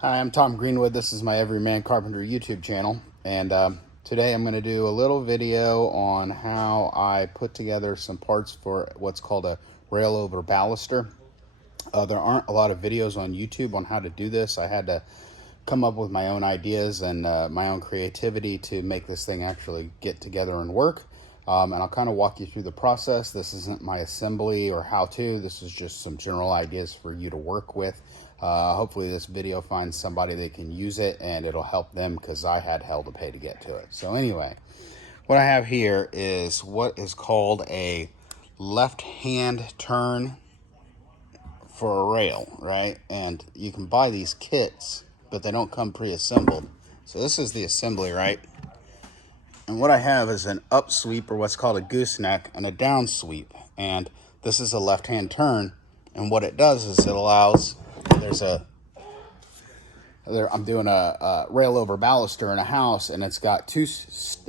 Hi, I'm Tom Greenwood. This is my Everyman Carpenter YouTube channel, and today I'm going to do a little video on how I put together some parts for what's called a rail over baluster. There aren't a lot of videos on YouTube on how to do this. I had to come up with my own ideas and my own creativity to make this thing actually get together and work. And I'll kind of walk you through the process. This isn't my assembly or how-to. This is just some general ideas for you to work with. Hopefully this video finds somebody that can use it and it'll help them, because I had hell to pay to get to it. So anyway, what I have here is what is called a left-hand turn for a rail, right? And you can buy these kits, but they don't come pre-assembled. So this is the assembly, right? And what I have is an upsweep, or what's called a gooseneck, and a downsweep. And this is a left-hand turn. And what it does is it allows, I'm doing a rail over baluster in a house, and it's got two steps.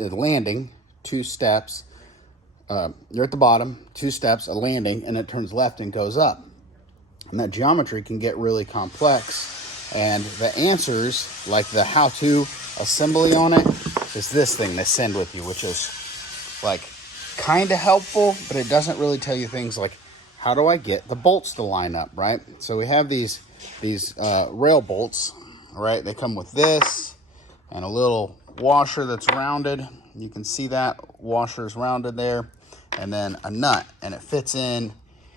You're at the bottom, 2 steps, a landing, and it turns left and goes up. And that geometry can get really complex. And the answers, like the how-to assembly on it, is this thing they send with you, which is like kind of helpful, but it doesn't really tell you things like, how do I get the bolts to line up, right? So we have these rail bolts, right? They come with this and a little washer that's rounded. You can see that washer is rounded there, and then a nut, and it fits in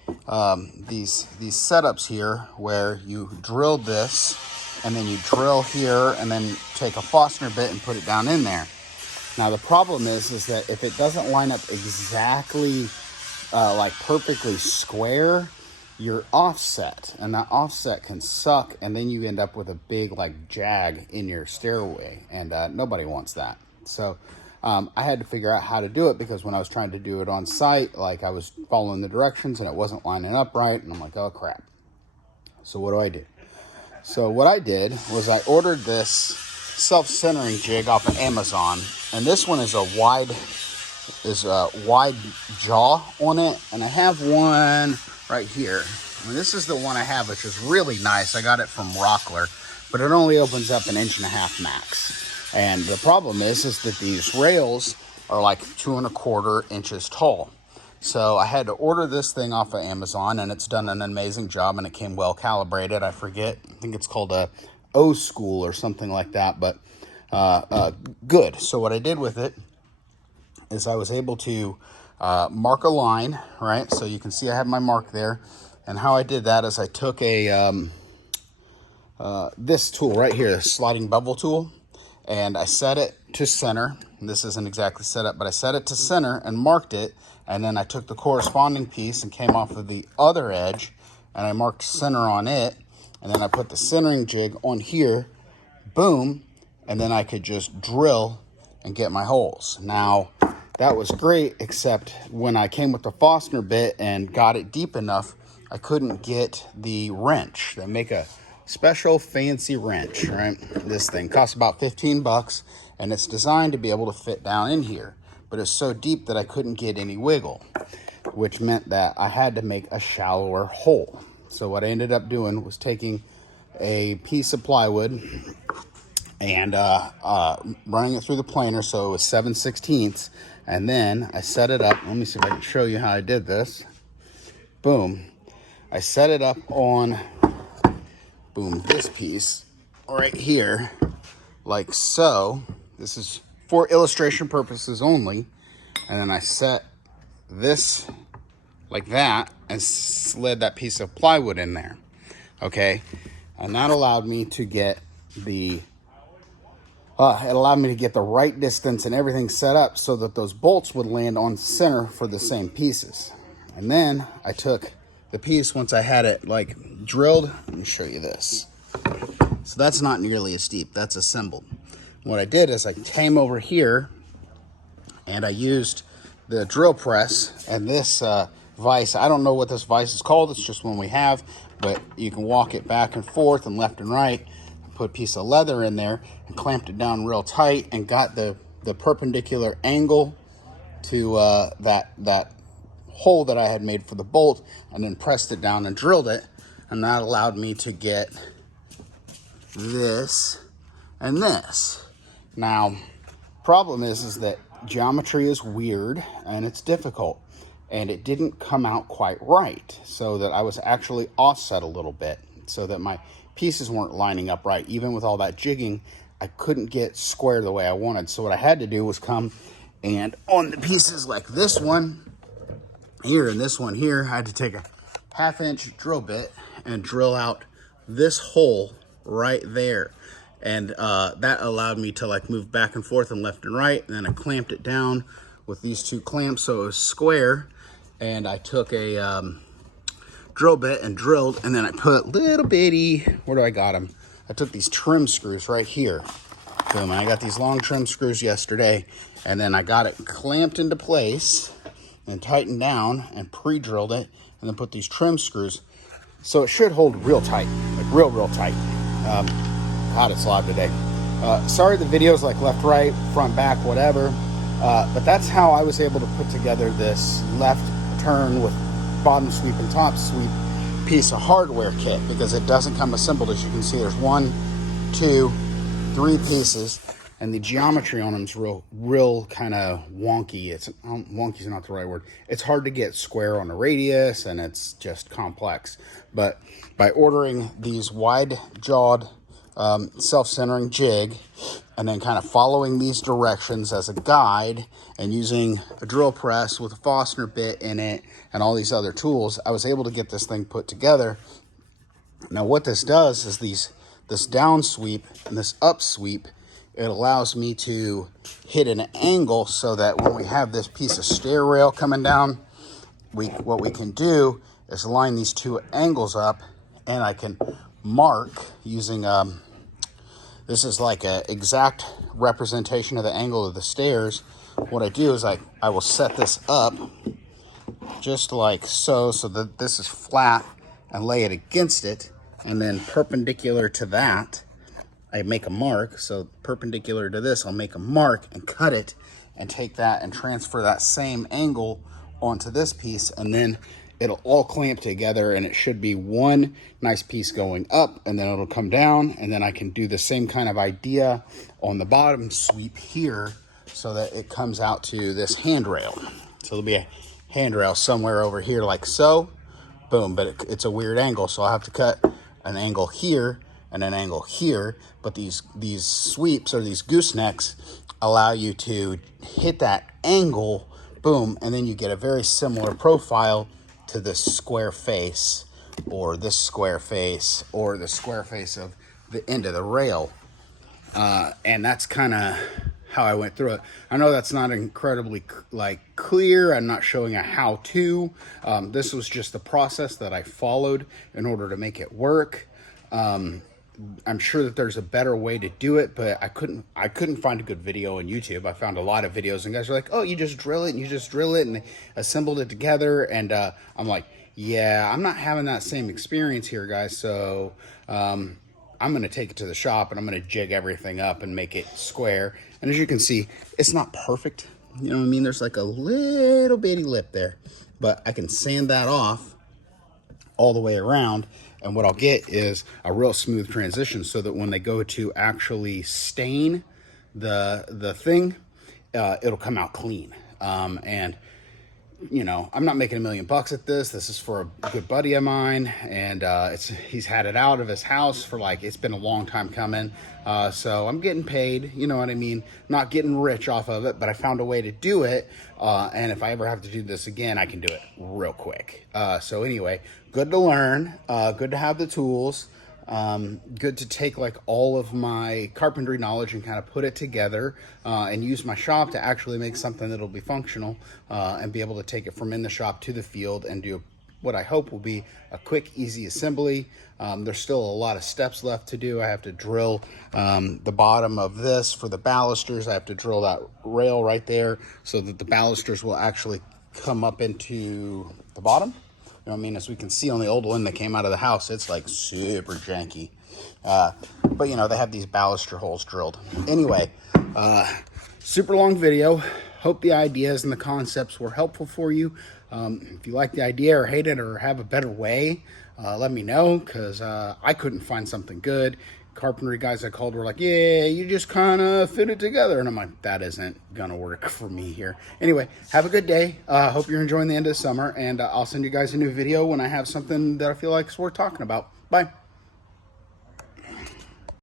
these setups here where you drill this, and then you drill here, and then take a Forstner bit and put it down in there. Now the problem is that if it doesn't line up exactly like perfectly square, you're offset, and that offset can suck, and then you end up with a big like jag in your stairway, and nobody wants that. So I had to figure out how to do it, because when I was trying to do it on site, like I was following the directions and it wasn't lining up right, and I'm like, oh crap. So what do? So what I did was I ordered this self-centering jig off of Amazon, and this one is a wide jaw on it, and I have one right here. And this is the one I have, which is really nice. I got it from Rockler, but it only opens up 1.5 inches max. And the problem is that these rails are like 2¼ inches tall. So I had to order this thing off of Amazon, and it's done an amazing job, and it came well calibrated. I think it's called a O-School or something like that, but good. So what I did with it is I was able to mark a line, right? So you can see I have my mark there. And how I did that is I took this tool right here, the sliding bevel tool, and I set it to center. This isn't exactly set up, but I set it to center and marked it. And then I took the corresponding piece and came off of the other edge, and I marked center on it. And then I put the centering jig on here, boom, and then I could just drill and get my holes. Now, that was great, except when I came with the Forstner bit and got it deep enough, I couldn't get the wrench. They make a special fancy wrench, right? This thing costs about 15 bucks, and it's designed to be able to fit down in here, but it's so deep that I couldn't get any wiggle, which meant that I had to make a shallower hole. So what I ended up doing was taking a piece of plywood and running it through the planer, so it was 7/16, and then I set it up. Let me see if I can show you how I did this. Boom. I set it up on, boom, this piece right here, like so. This is for illustration purposes only. And then I set this like that and slid that piece of plywood in there. Okay. And that allowed me to get the right distance and everything set up so that those bolts would land on center for the same pieces. And then I took the piece, once I had it like drilled, let me show you this. So that's not nearly as deep, that's assembled. What I did is I came over here and I used the drill press and this vise. I don't know what this vise is called, it's just one we have, but you can walk it back and forth and left and right. Put a piece of leather in there and clamped it down real tight and got the perpendicular angle to that hole that I had made for the bolt, and then pressed it down and drilled it, and that allowed me to get this, and this. Now, problem is that geometry is weird and it's difficult, and it didn't come out quite right, so that I was actually offset a little bit, so that my pieces weren't lining up right. Even with all that jigging, I couldn't get square the way I wanted. So what I had to do was come and on the pieces like this one here and this one here, I had to take a 1/2-inch drill bit and drill out this hole right there. And that allowed me to like move back and forth and left and right. And then I clamped it down with these 2 clamps so it was square. And I took a drill bit and drilled, and then I put little bitty, where do I got them? I took these trim screws right here. Boom, and I got these long trim screws yesterday, and then I got it clamped into place and tightened down and pre-drilled it, and then put these trim screws. So it should hold real tight, like real tight. Hot it's live today. Sorry the video's like left, right, front, back, whatever. But that's how I was able to put together this left turn with bottom sweep and top sweep piece of hardware kit, because it doesn't come assembled. As you can see, there's 1, 2, 3 pieces, and the geometry on them is real kind of wonky. Wonky is not the right word. It's hard to get square on a radius, and it's just complex. But by ordering these wide-jawed self-centering jig, and then kind of following these directions as a guide, and using a drill press with a Forstner bit in it and all these other tools, I was able to get this thing put together. Now what this does is this down sweep and this up sweep, it allows me to hit an angle so that when we have this piece of stair rail coming down, what we can do is line these 2 angles up, and I can mark using this is like an exact representation of the angle of the stairs. What I do is I will set this up just like so that this is flat, and lay it against it, and then perpendicular to that I make a mark. So perpendicular to this, I'll make a mark and cut it, and take that and transfer that same angle onto this piece, and then it'll all clamp together, and it should be one nice piece going up, and then it'll come down, and then I can do the same kind of idea on the bottom sweep here, so that it comes out to this handrail. So there'll be a handrail somewhere over here like so. Boom, but it's a weird angle, so I'll have to cut an angle here and an angle here. But these sweeps, or these goosenecks, allow you to hit that angle, boom, and then you get a very similar profile to this square face, or this square face, or the square face of the end of the rail. And that's kind of how I went through it. I know that's not incredibly clear. I'm not showing a how-to. This was just the process that I followed in order to make it work. I'm sure that there's a better way to do it, but I couldn't find a good video on YouTube. I found a lot of videos, and guys are like, oh, you just drill it, and you just drill it, and they assembled it together. And I'm like, yeah, I'm not having that same experience here, guys. So I'm going to take it to the shop, and I'm going to jig everything up and make it square. And as you can see, it's not perfect. You know what I mean? There's like a little bitty lip there, but I can sand that off all the way around. And what I'll get is a real smooth transition, so that when they go to actually stain the thing, it'll come out clean. And you know, I'm not making $1 million at this. This is for a good buddy of mine, and he's had it out of his house for it's been a long time coming. So I'm getting paid, you know what I mean? Not getting rich off of it, but I found a way to do it. And if I ever have to do this again, I can do it real quick. So anyway, good to learn, good to have the tools. Good to take all of my carpentry knowledge and kind of put it together, and use my shop to actually make something that'll be functional, and be able to take it from in the shop to the field and do what I hope will be a quick, easy assembly. There's still a lot of steps left to do. I have to drill the bottom of this for the balusters. I have to drill that rail right there so that the balusters will actually come up into the bottom. You know what I mean? As we can see on the old one that came out of the house, it's super janky. But you know, they have these baluster holes drilled. Anyway, super long video. Hope the ideas and the concepts were helpful for you. If you like the idea or hate it or have a better way, let me know, because I couldn't find something good. Carpentry guys I called were like, yeah, you just kind of fit it together. And I'm like, that isn't going to work for me here. Anyway, have a good day. Hope you're enjoying the end of summer. And I'll send you guys a new video when I have something that I feel like is worth talking about. Bye.